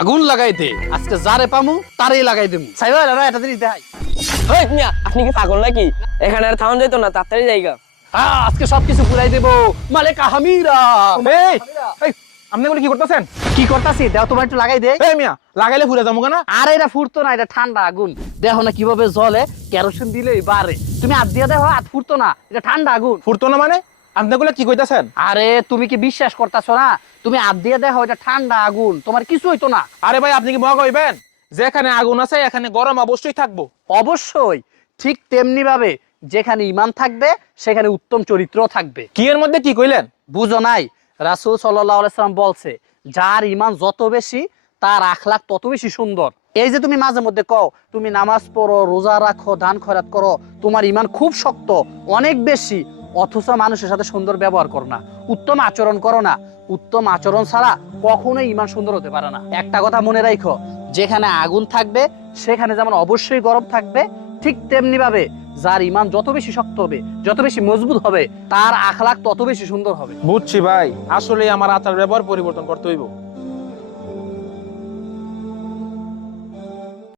আগুন লাগাই দে। আজকে যারে পামু তারেই লাগাই দেবো সাইবা দাদা এটা জিনিস দেখাই। ওই মিয়া আপনি কি পাগল নাকি? এখানে আর থাউন যেত না তাড়াতাড়ি জায়গা হ্যাঁ আজকে সবকিছু পুরাই দেবো। মালেকা হামিরা এই এই আপনি বলে কি করতেছেন? কি করতাছি? দেও তোমার একটু লাগাই দে। এই মিয়া লাগাইলে ফুরে যাব কেন? আরে এটা ফুটতো না এটা ঠান্ডা আগুন। দেখো না কীভাবে জ্বলে? কেরোসিন দিলেই বাড়ে। তুমি হাত দিয়ে দেখো হাত ফুটতো না এটা ঠান্ডা আগুন। ফুরতো না মানে? আপনি বলে কি কইতাছেন? আরে তুমি কি বিশ্বাস করতেছো না? তুমি হাত দিয়ে দেখো এটা ঠান্ডা আগুন। তোমার কিছু হইতো না। আরে ভাই আপনি কি মজা কইবেন? যেখানে আগুন আছে এখানে গরম অবশ্যই থাকব। অবশ্যই। ঠিক তেমনি ভাবে যেখানে ইমান থাকবে সেখানে উত্তম চরিত্র থাকবে। কি এর মধ্যে কি কইলেন? বুঝো নাই। রাসুল সাল্লাম বলছে যার ইমান যত বেশি তার আখলাখ তত বেশি সুন্দর। এই যে তুমি মাঝে মধ্যে কও তুমি নামাজ পড়ো রোজা রাখো দান খয়রাত করো তোমার ইমান খুব শক্ত অনেক বেশি অথচ মানুষের সাথে সুন্দর ব্যবহার করো না উত্তম আচরণ করো না। উত্তম আচরণ ছাড়া কখনোই ইমান সুন্দর হতে পারে না। একটা কথা মনে রাখো যেখানে আগুন থাকবে, সেখানে যেমন অবশ্যই গরম থাকবে, ঠিক তেমনি ভাবে যার ইমান যত বেশি শক্ত হবে, যত বেশি মজবুত হবে, তার আখলাখ তত বেশি সুন্দর হবে। বুঝছি ভাই আসলে আমার আচার ব্যবহার পরিবর্তন করতে হইব।